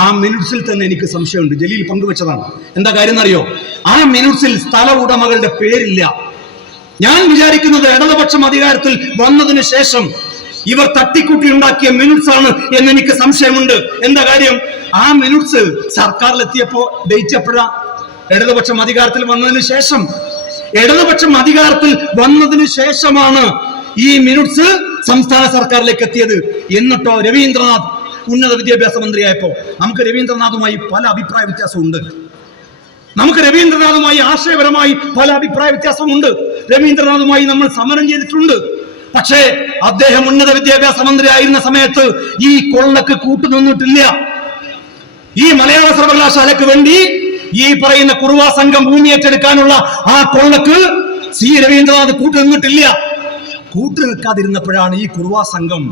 ആ മിനിറ്റ്സിൽ തന്നെ എനിക്ക് സംശയമുണ്ട്. ജലീൽ പങ്കുവെച്ചതാണ്. എന്താ കാര്യം എന്നറിയോ? ആ മിനിറ്റ്സിൽ സ്ഥല ഉടമകളുടെ പേരില്ല. ഞാൻ വിചാരിക്കുന്നത് ഇടതുപക്ഷം അധികാരത്തിൽ വന്നതിന് ശേഷം ഇവർ തട്ടിക്കൂട്ടി ഉണ്ടാക്കിയ മിനിറ്റ്സ് ആണ് എന്ന് എനിക്ക് സംശയമുണ്ട്. എന്താ കാര്യം? ആ മിനിറ്റ്സ് സർക്കാരിലെത്തിയപ്പോ ഡേറ്റ് എപ്പോഴാ? ഇടതുപക്ഷം അധികാരത്തിൽ വന്നതിന് ശേഷം. ഇടതുപക്ഷം അധികാരത്തിൽ വന്നതിന് ശേഷമാണ് ഈ മിനിറ്റ്സ് സംസ്ഥാന സർക്കാരിലേക്ക് എത്തിയത്. എന്നിട്ടോ രവീന്ദ്രനാഥ് ഉന്നത വിദ്യാഭ്യാസ മന്ത്രിയായപ്പോ നമുക്ക് രവീന്ദ്രനാഥുമായി പല അഭിപ്രായ വ്യത്യാസമുണ്ട്. നമുക്ക് രവീന്ദ്രനാഥുമായി ആശയപരമായി പല അഭിപ്രായ വ്യത്യാസമുണ്ട്. രവീന്ദ്രനാഥുമായി നമ്മൾ സമരം ചെയ്തിട്ടുണ്ട്. പക്ഷേ അദ്ദേഹം ഉന്നത വിദ്യാഭ്യാസ മന്ത്രി ആയിരുന്ന സമയത്ത് ഈ കൊള്ളക്ക് കൂട്ടുനിന്നിട്ടില്ല. ഈ മലയാള സർവകലാശാലയ്ക്ക് വേണ്ടി ഈ പറയുന്ന കുറുവാ സംഘം ഭൂമി ഏറ്റെടുക്കാനുള്ള ആ കൊള്ളക്ക് സി രവീന്ദ്രനാഥ് കൂട്ടുനിന്നിട്ടില്ല. കൂട്ടുനിൽക്കാതിരുന്നപ്പോഴാണ് ഈ കുറുവാ സംഘം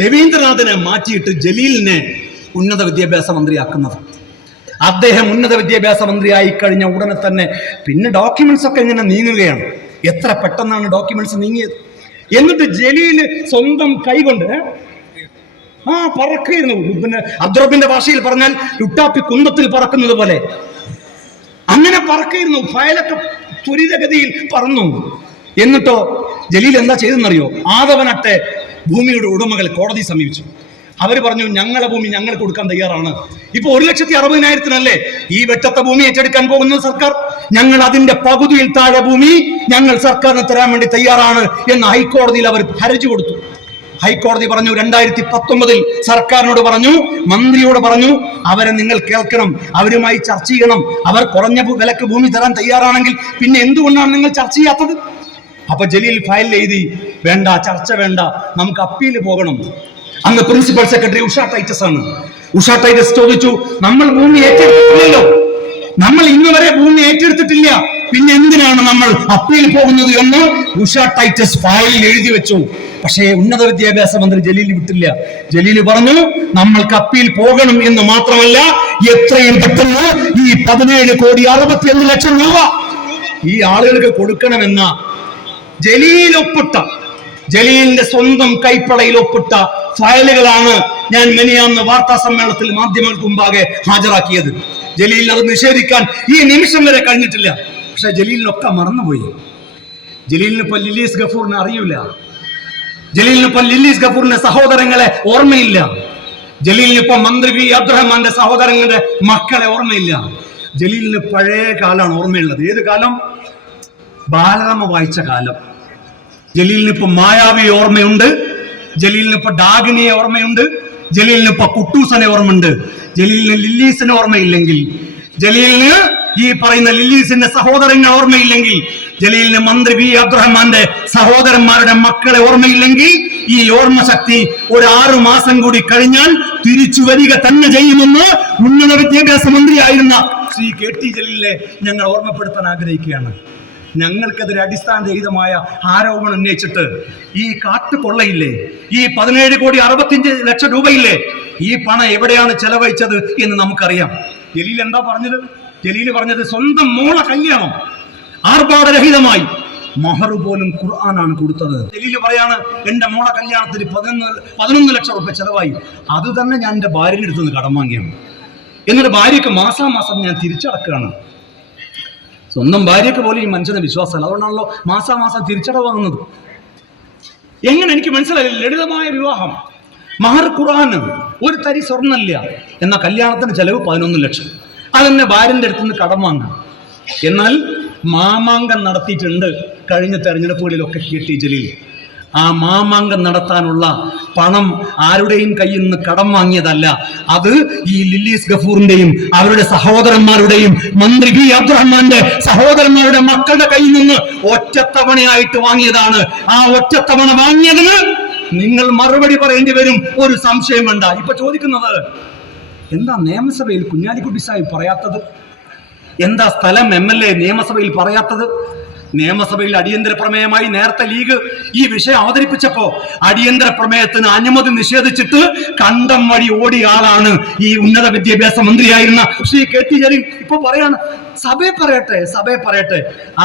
രവീന്ദ്രനാഥിനെ മാറ്റിയിട്ട് ജലീലിനെ ഉന്നത വിദ്യാഭ്യാസ മന്ത്രിയാക്കുന്നത്. അദ്ദേഹം ഉന്നത വിദ്യാഭ്യാസ മന്ത്രിയായി കഴിഞ്ഞ ഉടനെ തന്നെ പിന്നെ ഡോക്യുമെന്റ്സ് ഒക്കെ ഇങ്ങനെ നീങ്ങുകയാണ്. എത്ര പെട്ടെന്നാണ് ഡോക്യുമെന്റ്സ് നീങ്ങിയത്. എന്നിട്ട് ജലീല് സ്വന്തം കൈകൊണ്ട് പറക്കായിരുന്നു. പിന്നെ അബ്ദുറബിന്റെ ഭാഷയിൽ പറഞ്ഞാൽ ലുട്ടാപ്പി കുന്തത്തിൽ പറക്കുന്നത് പോലെ അങ്ങനെ പറക്കായിരുന്നു. ഫയലൊക്കെ ത്വരിതഗതിയിൽ പറന്നു. എന്നിട്ടോ ജലീൽ എന്താ ചെയ്തെന്നറിയോ? ആദവനട്ടെ ഭൂമിയുടെ ഉടമകൾ കോടതി സമീപിച്ചു. അവർ പറഞ്ഞു ഞങ്ങളെ ഭൂമി ഞങ്ങൾ കൊടുക്കാൻ തയ്യാറാണ്. ഇപ്പൊ 1,60,000-നല്ലേ ഈ വെട്ടത്തെ ഭൂമി ഏറ്റെടുക്കാൻ പോകുന്നത് സർക്കാർ. ഞങ്ങൾ അതിന്റെ പകുതിയിൽ താഴെ ഭൂമി ഞങ്ങൾ സർക്കാരിന് തരാൻ വേണ്ടി തയ്യാറാണ് എന്ന് ഹൈക്കോടതിയിൽ അവർ ഹർജി കൊടുത്തു. ഹൈക്കോടതി പറഞ്ഞു 2019 സർക്കാരിനോട് പറഞ്ഞു, മന്ത്രിയോട് പറഞ്ഞു, അവരെ നിങ്ങൾ കേൾക്കണം, അവരുമായി ചർച്ച ചെയ്യണം. അവർ കുറഞ്ഞ വിലക്ക് ഭൂമി തരാൻ തയ്യാറാണെങ്കിൽ പിന്നെ എന്തുകൊണ്ടാണ് നിങ്ങൾ ചർച്ച ചെയ്യാത്തത്? അപ്പൊ ജലീൽ ഫയൽ എഴുതി, വേണ്ട ചർച്ച വേണ്ട, നമുക്ക് അപ്പീൽ പോകണം. അന്ന് പ്രിൻസിപ്പൽ സെക്രട്ടറി ഉഷ ടൈറ്റസ് ആണ്. ഉഷ ടൈറ്റസ് ചോദിച്ചു, നമ്മൾ ഭൂമി ഏറ്റെടുത്തിട്ടില്ലല്ലോ, നമ്മൾ ഇന്നുവരെ ഭൂമി ഏറ്റെടുത്തിട്ടില്ല, പിന്നെ എന്തിനാണ് നമ്മൾ അപ്പീൽ പോകുന്നത് എന്ന് ഉഷ ടൈറ്റസ് ഫയലിൽ എഴുതി വെച്ചു. പക്ഷേ ഉന്നത വിദ്യാഭ്യാസ മന്ത്രി ജലീൽ വിട്ടില്ല. ജലീൽ പറഞ്ഞു നമ്മൾക്ക് അപ്പീൽ പോകണം എന്ന് മാത്രമല്ല, എത്രയും പെട്ടെന്ന് ഈ 17,61,00,000 രൂപ ഈ ആളുകൾക്ക് കൊടുക്കണമെന്ന ജലീൽ ഒപ്പിട്ട, ജലീലിന്റെ സ്വന്തം കൈപ്പടയിൽ ഒപ്പിട്ട ഫയലുകളാണ് ഞാൻ മെനിയാന്ന് വാർത്താ സമ്മേളനത്തിൽ മാധ്യമങ്ങൾക്ക് മുമ്പാകെ ഹാജരാക്കിയത്. ജലീലിന് അത് നിഷേധിക്കാൻ ഈ നിമിഷം വരെ കഴിഞ്ഞിട്ടില്ല. പക്ഷെ ജലീലിനൊക്കെ മറന്നുപോയി. ജലീലിനിപ്പോ ലില്ലീസ് ഗഫൂറിനെ അറിയില്ല. ജലീലിനിപ്പോ ലില്ലീസ് ഗഫൂറിന്റെ സഹോദരങ്ങളെ ഓർമ്മയില്ല. ജലീലിനിപ്പോ മന്ത്രി വി അബ്ദുറഹ്മാന്റെ സഹോദരങ്ങളുടെ മക്കളെ ഓർമ്മയില്ല. ജലീലിന് പഴയ കാലമാണ് ഓർമ്മയുള്ളത്. ഏത് കാലം? ബാലരമ വായിച്ച കാലം. ജലീലിനിപ്പോ മായാവി ഓർമ്മയുണ്ട്, ജലീലിനിപ്പോ ഡാഗിനിയെ ഓർമ്മയുണ്ട്, ജലീലിനിപ്പോ കുട്ടൂസനെ ഓർമ്മയുണ്ട്. ജലീലിന് ലില്ലീസിനെ ഓർമ്മയില്ലെങ്കിൽ, ജലീലിന് ഈ പറയുന്ന ലില്ലീസിന്റെ സഹോദരങ്ങൾ ഓർമ്മയില്ലെങ്കിൽ, ജലീലിന് മന്ത്രി വി അബ്ദുറഹ്മാന്റെ സഹോദരന്മാരുടെ മക്കളെ ഓർമ്മയില്ലെങ്കിൽ, ഈ ഓർമ്മ ശക്തി ഒരു 6 മാസം കൂടി കഴിഞ്ഞാൽ തിരിച്ചു വരിക തന്നെ ചെയ്യുമെന്ന് ഉന്നത വിദ്യാഭ്യാസ മന്ത്രിയായിരുന്ന ശ്രീ KT ജലീലിനെ ഞങ്ങൾ ഓർമ്മപ്പെടുത്താൻ ആഗ്രഹിക്കുകയാണ്. ഞങ്ങൾക്കെതിരെ അടിസ്ഥാനരഹിതമായ ആരോപണം ഉന്നയിച്ചിട്ട് ഈ കാട്ടുകൊള്ളയില്ലേ, ഈ 17,65,00,000 രൂപയില്ലേ, ഈ പണം എവിടെയാണ് ചെലവഴിച്ചത് എന്ന് നമുക്കറിയാം. ജലീൽ എന്താ പറഞ്ഞത്? ജലീൽ പറഞ്ഞത് സ്വന്തം മോള കല്യാണം ആർഭാടരഹിതമായി, മഹർ പോലും ഖുർആനാണ് കൊടുത്തത്. ജലീൽ പറയാണ് എന്റെ മോള കല്യാണത്തിന് 11 ലക്ഷം രൂപ ചെലവായി, അത് തന്നെ ഞാൻ എന്റെ ഭാര്യയുടെ അടുത്ത് നിന്ന് കടം വാങ്ങിയാണ്. എന്നിട്ട് ഭാര്യക്ക് മാസാമാസം ഞാൻ തിരിച്ചടക്കുകയാണ്. സ്വന്തം ഭാര്യക്ക് പോലും ഈ മനുഷ്യനെ വിശ്വാസമല്ല, അതുകൊണ്ടാണല്ലോ മാസാമാസം തിരിച്ചടവ് വാങ്ങുന്നത്. എങ്ങനെ എനിക്ക് മനസ്സിലായില്ല. ലളിതമായ വിവാഹം, മഹർ ഖുർആന്, ഒരു തരി സ്വർണ്ണമില്ല, എന്ന കല്യാണത്തിന് ചെലവ് 11 ലക്ഷം. അതെന്നെ ഭാര്യന്റെ അടുത്ത് നിന്ന് കടം വാങ്ങാം. എന്നാൽ മാമാങ്കം നടത്തിയിട്ടുണ്ട് കഴിഞ്ഞ തെരഞ്ഞെടുപ്പുകളിലൊക്കെ KT ജലീൽ. ആ മാമാങ്കം നടത്താനുള്ള പണം ആരുടെയും കയ്യിൽ നിന്ന് കടം വാങ്ങിയതല്ല, അത് ഈ ലില്ലീസ് ഗഫൂറിന്റെയും അവരുടെ സഹോദരന്മാരുടെയും മന്ത്രി വി അബ്ദുറഹ്മാന്റെ സഹോദരന്മാരുടെ മക്കളുടെ കയ്യിൽ നിന്ന് ഒറ്റത്തവണയായിട്ട് വാങ്ങിയതാണ്. ആ ഒറ്റത്തവണ വാങ്ങിയതിന് നിങ്ങൾ മറുപടി പറയേണ്ടി വരും, ഒരു സംശയം വേണ്ട. ഇപ്പൊ ചോദിക്കുന്നത് എന്താ നിയമസഭയിൽ കുഞ്ഞാലിക്കുട്ടി സാഹിബ് പറയാത്തത്? എന്താ സ്ഥലം MLA നിയമസഭയിൽ പറയാത്തത്? നിയമസഭയിൽ അടിയന്തര പ്രമേയമായി നേരത്തെ ലീഗ് ഈ വിഷയം അവതരിപ്പിച്ചപ്പോ അടിയന്തര പ്രമേയത്തിന് അനുമതി നിഷേധിച്ചിട്ട് കണ്ടം വഴി ഓടിയ ആളാണ് ഈ ഉന്നത വിദ്യാഭ്യാസ മന്ത്രിയായിരുന്ന ശ്രീ KT ജലീൽ. ഇപ്പൊ പറയാണ് സഭയെ പറയട്ടെ.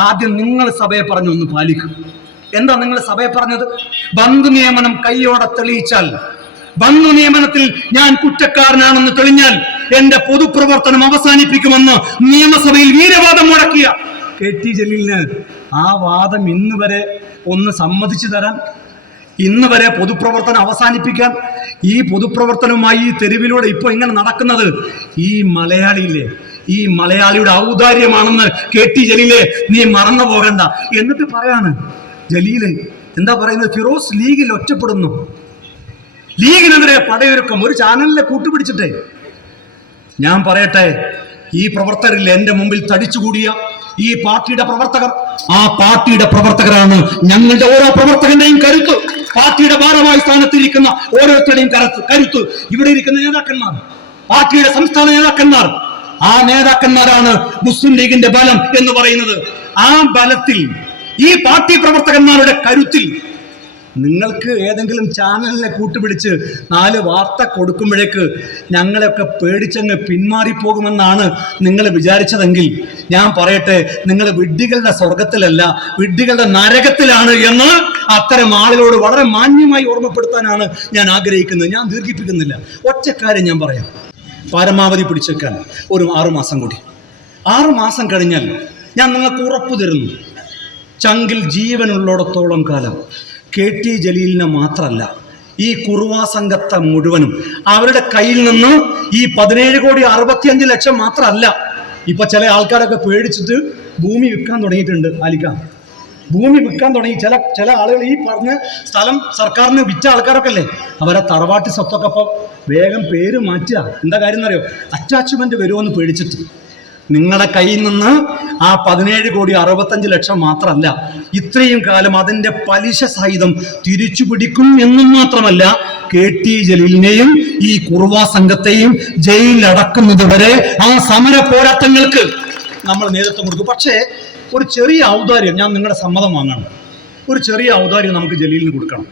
ആദ്യം നിങ്ങൾ സഭയെ പറഞ്ഞു ഒന്ന് പാലിക്കും. എന്താ നിങ്ങൾ സഭയെ പറഞ്ഞത്? ബന്ധു നിയമനം കൈയോടെ തെളിയിച്ചാൽ, ബന്ധു നിയമനത്തിൽ ഞാൻ കുറ്റക്കാരനാണെന്ന് തെളിഞ്ഞാൽ എന്റെ പൊതുപ്രവർത്തനം അവസാനിപ്പിക്കുമെന്ന് നിയമസഭയിൽ വീരവാദം മുഴക്കിയ KT ജലീലിന് ആ വാദം ഇന്ന് വരെ ഒന്ന് സമ്മതിച്ചു തരാൻ, ഇന്ന് വരെ പൊതുപ്രവർത്തനം അവസാനിപ്പിക്കാൻ, ഈ പൊതുപ്രവർത്തനവുമായി ഈ തെരുവിലൂടെ ഇപ്പൊ ഇങ്ങനെ നടക്കുന്നത് ഈ മലയാളിയില്ലേ, ഈ മലയാളിയുടെ ഔദാര്യമാണെന്ന് KT ജലീലെ നീ മറന്നു പോകണ്ട. എന്നിട്ട് പറയാണ് ജലീല്, എന്താ പറയുന്നത്, ഫിറോസ് ലീഗിൽ ഒറ്റപ്പെടുന്നു, ലീഗിനെതിരെ പടയൊരുക്കം, ഒരു ചാനലിലെ കൂട്ടുപിടിച്ചിട്ടേ. ഞാൻ പറയട്ടെ, ഈ പ്രവർത്തകരിൽ എന്റെ മുമ്പിൽ തടിച്ചുകൂടിയ ഈ പാർട്ടിയുടെ പ്രവർത്തകർ, ആ പാർട്ടിയുടെ പ്രവർത്തകരാണ് ഞങ്ങളുടെ ഓരോ പ്രവർത്തകന്റെയും കരുത്ത്. പാർട്ടിയുടെ ഭാരവാഹി സ്ഥാനത്തിരിക്കുന്ന ഓരോരുത്തരുടെയും കരുത്ത് ഇവിടെ ഇരിക്കുന്ന നേതാക്കന്മാർ, പാർട്ടിയുടെ സംസ്ഥാന നേതാക്കന്മാർ, ആ നേതാക്കന്മാരാണ് മുസ്ലിം ലീഗിന്റെ ബലം എന്ന് പറയുന്നത്. ആ ബലത്തിൽ, ഈ പാർട്ടി പ്രവർത്തകന്മാരുടെ കരുത്തിൽ നിങ്ങൾക്ക് ഏതെങ്കിലും ചാനലിനെ കൂട്ടുപിടിച്ച് 4 വാർത്ത കൊടുക്കുമ്പോഴേക്ക് ഞങ്ങളെയൊക്കെ പേടിച്ചങ്ങ് പിന്മാറിപ്പോകുമെന്നാണ് നിങ്ങൾ വിചാരിച്ചതെങ്കിൽ ഞാൻ പറയട്ടെ, നിങ്ങൾ വിഡ്ഢികളുടെ സ്വർഗത്തിലല്ല, വിഡ്ഢികളുടെ നരകത്തിലാണ് എന്ന് അത്തരം ആളുകളോട് വളരെ മാന്യമായി ഓർമ്മപ്പെടുത്താനാണ് ഞാൻ ആഗ്രഹിക്കുന്നത്. ഞാൻ ദീർഘിപ്പിക്കുന്നില്ല. ഒറ്റ കാര്യം ഞാൻ പറയാം, പരമാവധി പിടിച്ചേക്കാൻ ഒരു 6 മാസം കൂടി. 6 മാസം കഴിഞ്ഞാൽ ഞാൻ നിങ്ങൾക്ക് ഉറപ്പു തരുന്നു, ചങ്കിൽ ജീവനുള്ളിടത്തോളം കാലം KT ജലീലിനെ മാത്രമല്ല, ഈ കുറുവാ സംഘത്തെ മുഴുവനും അവരുടെ കയ്യിൽ നിന്ന് ഈ 17,65,00,000 മാത്രമല്ല. ഇപ്പൊ ചില ആൾക്കാരൊക്കെ പേടിച്ചിട്ട് ഭൂമി വിൽക്കാൻ തുടങ്ങിയിട്ടുണ്ട്. ഭൂമി വിൽക്കാൻ തുടങ്ങി. ചില ആളുകൾ ഈ പറഞ്ഞ സ്ഥലം സർക്കാരിന് വിറ്റ ആൾക്കാരൊക്കെ അല്ലേ, അവരെ തറവാട്ടി സ്വത്തൊക്കെ ഇപ്പൊ വേഗം പേര് മാറ്റുക. എന്താ കാര്യം എന്നറിയോ? അറ്റാച്ച്മെന്റ് വരുമെന്ന് പേടിച്ചിട്ട്. നിങ്ങളുടെ കയ്യിൽ നിന്ന് ആ 17,65,00,000 മാത്രമല്ല, ഇത്രയും കാലം അതിന്റെ പലിശ സഹിതം തിരിച്ചു പിടിക്കും എന്നും മാത്രമല്ല, KT ജലീലിനെയും ഈ കുറുവാ സംഘത്തെയും ജയിലിലടക്കുന്നത് വരെ ആ സമര പോരാട്ടങ്ങൾക്ക് നമ്മൾ നേതൃത്വം കൊടുക്കും. പക്ഷേ ഒരു ചെറിയ ഔദാര്യം, ഞാൻ നിങ്ങളുടെ സമ്മതം വാങ്ങണം, ഒരു ചെറിയ ഔദാര്യം നമുക്ക് ജലീലിന് കൊടുക്കണം.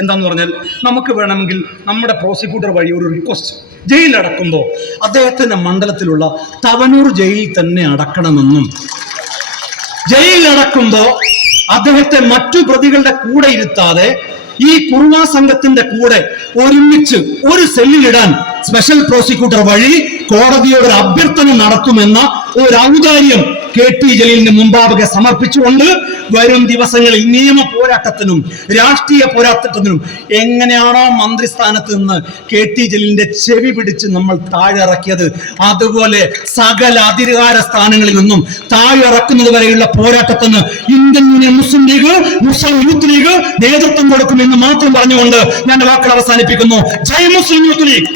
എന്താന്ന് പറഞ്ഞാൽ, നമുക്ക് വേണമെങ്കിൽ നമ്മുടെ പ്രോസിക്യൂട്ടർ വഴി ഒരു റിക്വസ്റ്റ്, ജയിലിലടക്കുമ്പോൾ അദ്ദേഹത്തിന്റെ മണ്ഡലത്തിലുള്ള തവനൂർ ജയിലിൽ തന്നെ അടക്കണമെന്നും, ജയിലിലടക്കുമ്പോൾ അദ്ദേഹത്തെ മറ്റു പ്രതികളുടെ കൂടെ ഇരുത്താതെ ഈ കുറുവാ സംഘത്തിന്റെ കൂടെ ഒരുമിച്ച് ഒരു സെല്ലിലിടാൻ സ്പെഷ്യൽ പ്രോസിക്യൂട്ടർ വഴി കോടതിയോട് അഭ്യർത്ഥന നടത്തുമെന്ന ഒരു ഔദാര്യം KT ജലീലിന് മുമ്പാകെ സമർപ്പിച്ചുകൊണ്ട് വരും ദിവസങ്ങളിൽ നിയമ പോരാട്ടത്തിനും രാഷ്ട്രീയ പോരാട്ടത്തിനും എങ്ങനെയാണോ മന്ത്രിസ്ഥാനത്ത് നിന്ന് KT ജലീലിന്റെ ചെവി പിടിച്ച് നമ്മൾ താഴെയിറക്കിയത്, അതുപോലെ സകല അധികാര സ്ഥാനങ്ങളിൽ നിന്നും താഴെയിറക്കുന്നത് വരെയുള്ള പോരാട്ടത്തിന് ഇന്ത്യൻ യൂണിയൻ മുസ്ലിം ലീഗ്, മുസ്ലിം യൂത്ത് ലീഗ് നേതൃത്വം കൊടുക്കുമെന്ന് മാത്രം പറഞ്ഞുകൊണ്ട് ഞാൻ വാക്കുകൾ അവസാനിപ്പിക്കുന്നു. ജയ് മുസ്ലിം യൂത്ത് ലീഗ്.